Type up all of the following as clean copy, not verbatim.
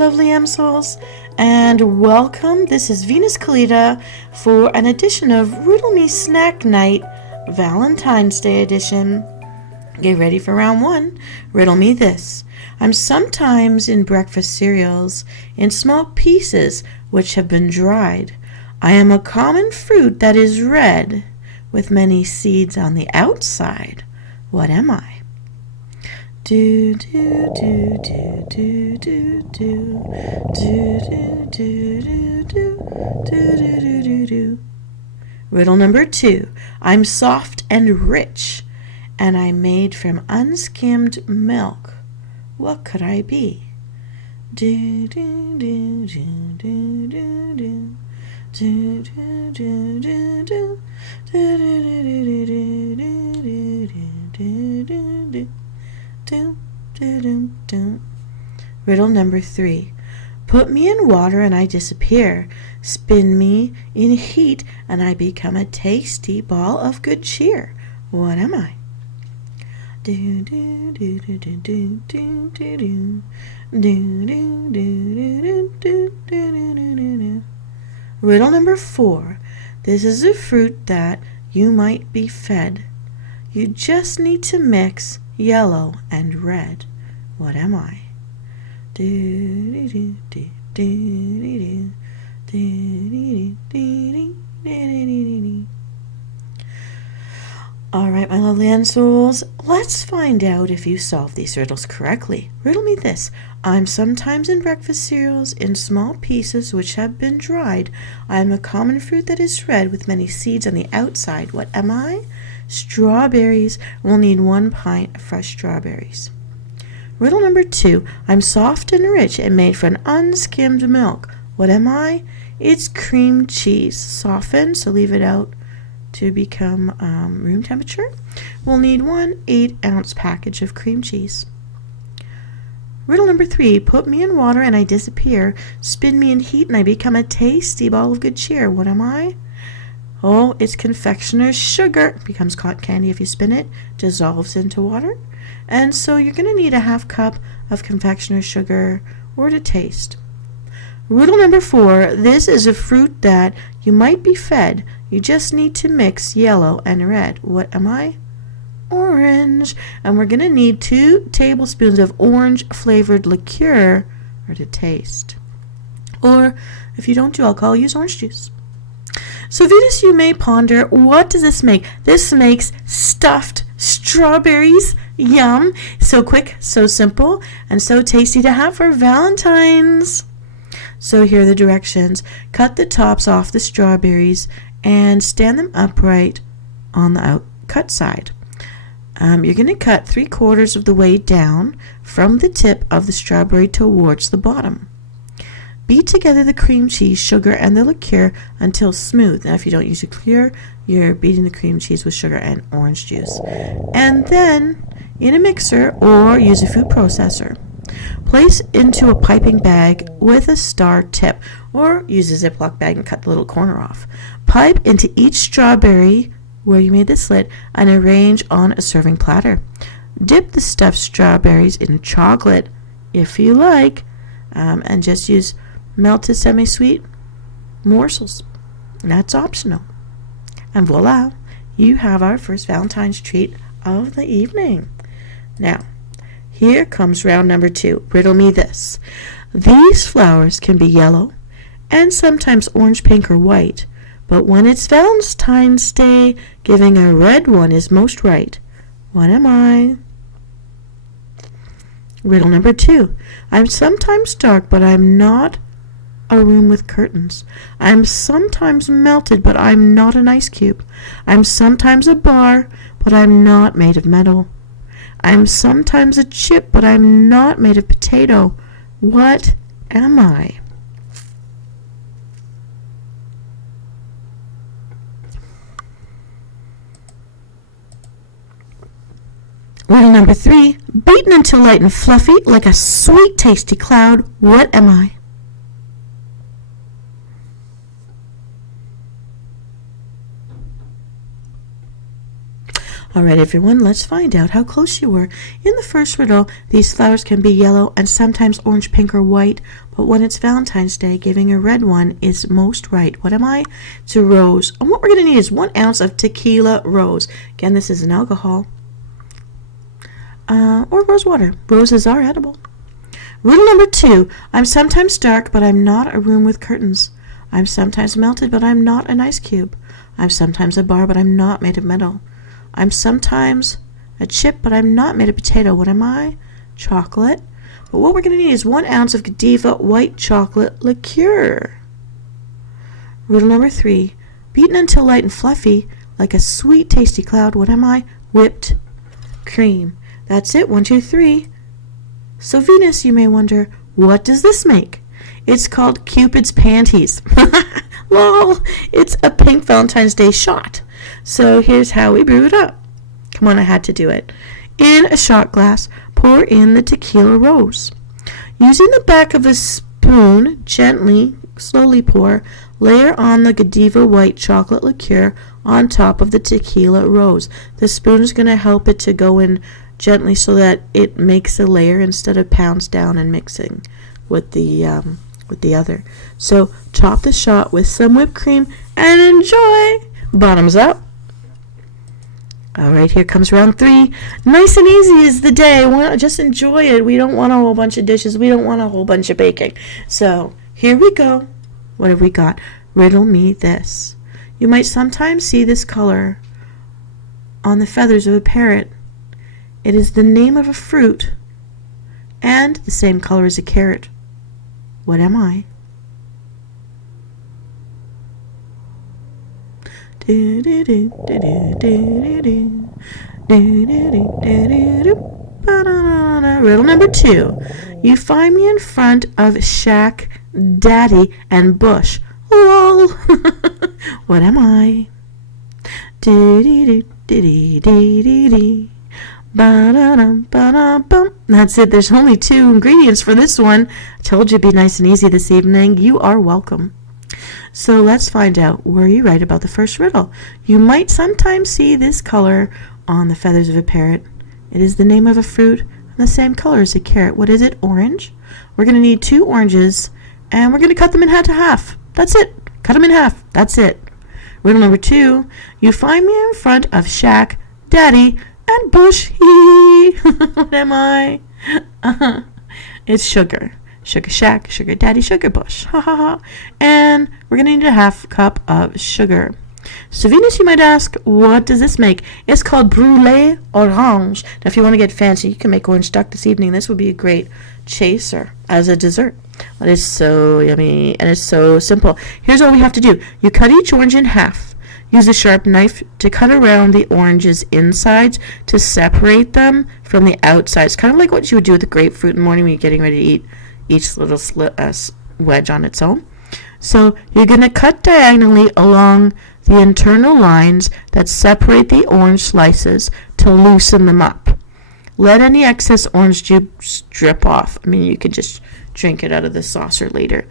lovely Msouls, and welcome. This is Venus Kalita for an edition of Riddle-Me Snack Night, Valentine's Day edition. Get ready for round one. Riddle me this. I'm sometimes in breakfast cereals in small pieces which have been dried. I am a common fruit that is red with many seeds on the outside. What am I? Do do do do do do do do do do do do do do do. Riddle number 2. I'm soft and rich, and I'm made from unskimmed milk. What could I be? Do do do do do do do do do do do do do do do. Riddle number 3. Put me in water and I disappear. Spin me in heat and I become a tasty ball of good cheer. What am I? Do do do do do do do do do do do do do do do. Riddle number 4. This is a fruit that you might be fed. You just need to mix yellow and red. What am I? Do do do do do do do. All right, my lovely Msouls, let's find out if you solve these riddles correctly. Riddle me this. I'm sometimes in breakfast cereals in small pieces which have been dried. I am a common fruit that is red with many seeds on the outside. What am I? Strawberries. We'll need 1 pint of fresh strawberries. Riddle number 2. I'm soft and rich and made from unskimmed milk. What am I? It's cream cheese. Softened, so leave it out to become room temperature. We'll need 1 8-ounce package of cream cheese. Riddle number 3. Put me in water and I disappear. Spin me in heat and I become a tasty ball of good cheer. What am I? Oh, it's confectioner's sugar. It becomes cotton candy if you spin it, dissolves into water. And so you're going to need a 1/2 cup of confectioner's sugar or to taste. Riddle number 4. This is a fruit that you might be fed. You just need to mix yellow and red. What am I? Orange. And we're going to need 2 tablespoons of orange flavored liqueur or to taste. Or if you don't do alcohol, use orange juice. So Venus, you may ponder, what does this make? This makes stuffed strawberries. Yum. So quick, so simple, and so tasty to have for Valentine's. So here are the directions. Cut the tops off the strawberries and stand them upright on the cut side. You're going to cut 3/4 of the way down from the tip of the strawberry towards the bottom. Beat together the cream cheese, sugar, and the liqueur until smooth. Now, if you don't use liqueur, you're beating the cream cheese with sugar and orange juice. And then, in a mixer or use a food processor, place into a piping bag with a star tip, or use a Ziploc bag and cut the little corner off. Pipe into each strawberry where you made the slit and arrange on a serving platter. Dip the stuffed strawberries in chocolate, if you like, and just use melted semi-sweet morsels. That's optional. And voila, you have our first Valentine's treat of the evening. Now, here comes round number 2. Riddle me this. These flowers can be yellow and sometimes orange, pink, or white, but when it's Valentine's Day, giving a red one is most right. What am I? Riddle number 2. I'm sometimes dark, but I'm not a room with curtains. I'm sometimes melted, but I'm not an ice cube. I'm sometimes a bar, but I'm not made of metal. I'm sometimes a chip, but I'm not made of potato. What am I? Riddle number 3. Beaten until light and fluffy, like a sweet, tasty cloud. What am I? All right, everyone, let's find out how close you were. In the first riddle, these flowers can be yellow and sometimes orange, pink, or white, but But when it's Valentine's Day, giving a red one is most right. What am I? It's a rose. And what we're going to need is 1 ounce of tequila rose. Again, this is an alcohol. Or rose water. Roses are edible. Riddle number 2. I'm sometimes dark, but I'm not a room with curtains. I'm sometimes melted, but I'm not an ice cube. I'm sometimes a bar, but I'm not made of metal. I'm sometimes a chip, but I'm not made of potato. What am I? Chocolate. But what we're going to need is 1 ounce of Godiva white chocolate liqueur. Riddle number 3. Beaten until light and fluffy, like a sweet, tasty cloud. What am I? Whipped cream. That's it. 1, 2, 3. So Venus, you may wonder, what does this make? It's called Cupid's Panties. Lol, it's a pink Valentine's Day shot. So here's how we brew it up. Come on, I had to do it. In a shot glass, pour in the tequila rose. Using the back of a spoon, gently, slowly pour, layer on the Godiva white chocolate liqueur on top of the tequila rose. The spoon is going to help it to go in gently so that it makes a layer instead of pounds down and mixing with the other. So top the shot with some whipped cream and enjoy. Bottoms up. All right, here comes round 3. Nice and easy is the day. Just enjoy it. We don't want a whole bunch of dishes. We don't want a whole bunch of baking. So here we go. What have we got? Riddle me this. You might sometimes see this color on the feathers of a parrot. It is the name of a fruit and the same color as a carrot. What am I? Riddle number 2. You find me in front of Shack, Daddy, and Bush. Lol. What am I? That's it. There's only 2 ingredients for this one. I told you it'd be nice and easy this evening. You are welcome. So let's find out. Were you right about the first riddle? You might sometimes see this color on the feathers of a parrot. It is the name of a fruit and the same color as a carrot. What is it? Orange. We're going to need 2 oranges and we're going to cut them in half to half. That's it. Cut them in half. That's it. Riddle number 2. You find me in front of Shack, Daddy, and Bush. What am I? It's sugar. Sugar Shack, Sugar Daddy, Sugar Bush. Ha ha ha. And we're going to need a half cup of sugar. So Venus, you might ask, what does this make? It's called Brûlée Orange. Now, if you want to get fancy, you can make orange duck this evening. This would be a great chaser as a dessert. But it's so yummy and it's so simple. Here's what we have to do. You cut each orange in half. Use a sharp knife to cut around the orange's insides to separate them from the outsides. Kind of like what you would do with the grapefruit in the morning when you're getting ready to eat each little wedge on its own. So you're going to cut diagonally along the internal lines that separate the orange slices to loosen them up. Let any excess orange juice drip off. I mean, you could just drink it out of the saucer later.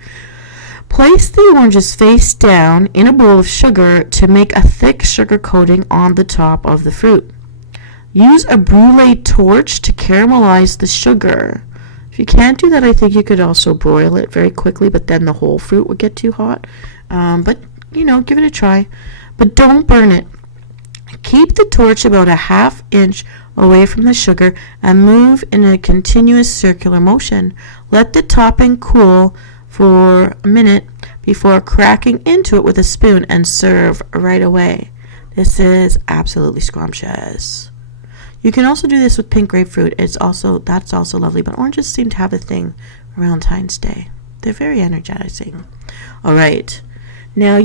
Place the oranges face down in a bowl of sugar to make a thick sugar coating on the top of the fruit. Use a brulee torch to caramelize the sugar. If you can't do that, I think you could also broil it very quickly, but then the whole fruit would get too hot. But, give it a try. But don't burn it. Keep the torch about a ½ inch away from the sugar and move in a continuous circular motion. Let the topping cool for a minute before cracking into it with a spoon and serve right away. This is absolutely scrumptious. You can also do this with pink grapefruit. That's also lovely, but oranges seem to have a thing around Valentine's Day. They're very energizing. All right. Now,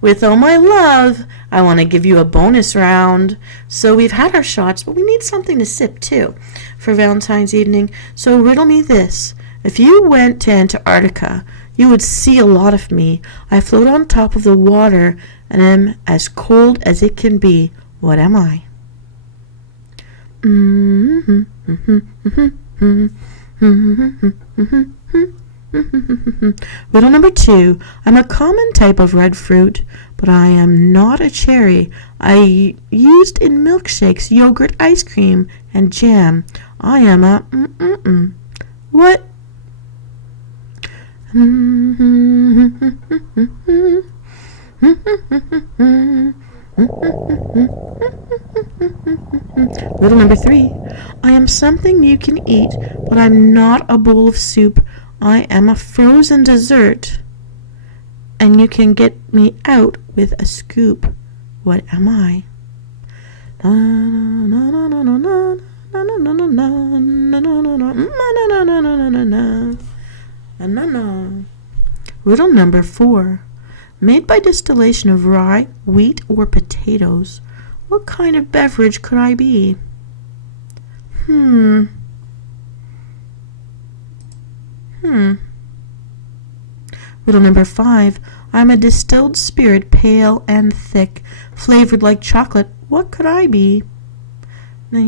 with all my love, I want to give you a bonus round. So we've had our shots, but we need something to sip too for Valentine's evening. So riddle me this. If you went to Antarctica, you would see a lot of me. I float on top of the water and am as cold as it can be. What am I? Riddle number 2. I'm a common type of red fruit, but I am not a cherry. I used in milkshakes, yogurt, ice cream, and jam. I am a What Riddle number 3. I am something you can eat, but I'm not a bowl of soup. I am a frozen dessert, and you can get me out with a scoop. What am I? Riddle number 4. Made by distillation of rye, wheat, or potatoes. What kind of beverage could I be? Riddle number 5. I'm a distilled spirit, pale and thick, flavored like chocolate. What could I be? Riddle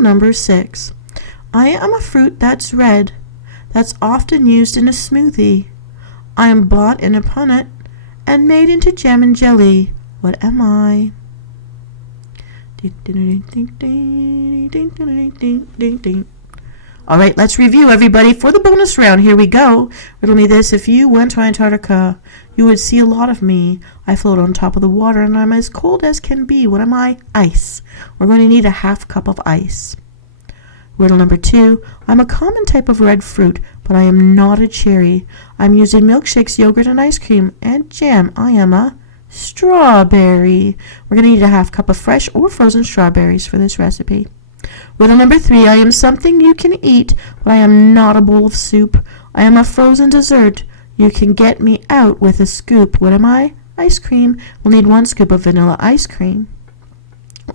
number 6. I am a fruit that's red, that's often used in a smoothie. I am bought in a punnet and made into jam and jelly. What am I? All right, let's review, everybody, for the bonus round. Here we go. Riddle me this. If you went to Antarctica, you would see a lot of me. I float on top of the water, and I'm as cold as can be. What am I? Ice. We're going to need a half cup of ice. Riddle number 2. I'm a common type of red fruit, but I am not a cherry. I'm used in milkshakes, yogurt, and ice cream, and jam. I am a strawberry. We're going to need a half cup of fresh or frozen strawberries for this recipe. Riddle number 3. I am something you can eat, but I am not a bowl of soup. I am a frozen dessert. You can get me out with a scoop. What am I? Ice cream. We'll need 1 scoop of vanilla ice cream.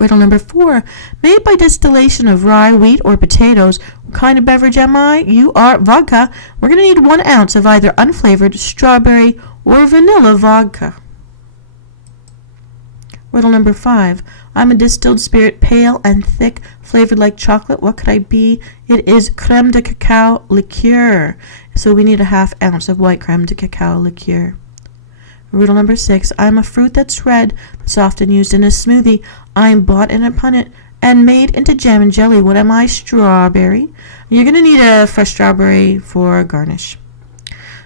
Riddle number 4. Made by distillation of rye, wheat, or potatoes. What kind of beverage am I? You are vodka. We're going to need 1 ounce of either unflavored strawberry or vanilla vodka. Riddle number 5. I'm a distilled spirit, pale and thick, flavored like chocolate. What could I be? It is creme de cacao liqueur. So we need a half ounce of white creme de cacao liqueur. Riddle number 6. I'm a fruit that's red, that's often used in a smoothie. I'm bought in a punnet and made into jam and jelly. What am I? Strawberry. You're going to need a fresh strawberry for garnish.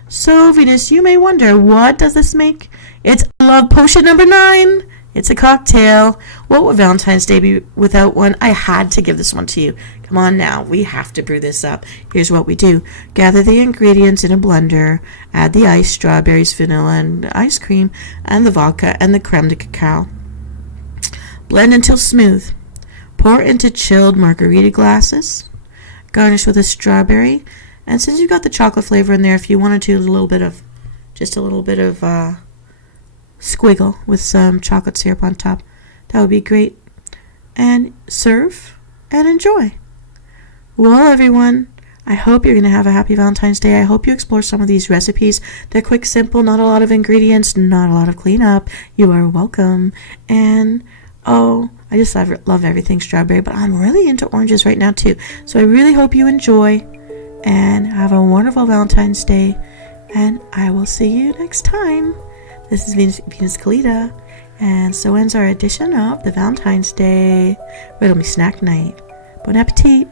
So, Venus, you may wonder, what does this make? It's love potion number 9. It's a cocktail. What would Valentine's Day be without one? I had to give this one to you. Come on now, we have to brew this up. Here's what we do. Gather the ingredients in a blender. Add the ice, strawberries, vanilla, and ice cream, and the vodka and the creme de cacao. Blend until smooth. Pour into chilled margarita glasses. Garnish with a strawberry. And since you've got the chocolate flavor in there, if you wanted to, a little bit of squiggle with some chocolate syrup on top. That would be great. And serve and enjoy. Well, everyone, I hope you're going to have a happy Valentine's Day. I hope you explore some of these recipes. They're quick, simple, not a lot of ingredients, not a lot of cleanup. You are welcome. And, I just love everything strawberry, but I'm really into oranges right now, too. So I really hope you enjoy and have a wonderful Valentine's Day. And I will see you next time. This is Venus Kalita, and so ends our edition of the Valentine's Day Riddle-Me Snack Night. Bon appetit!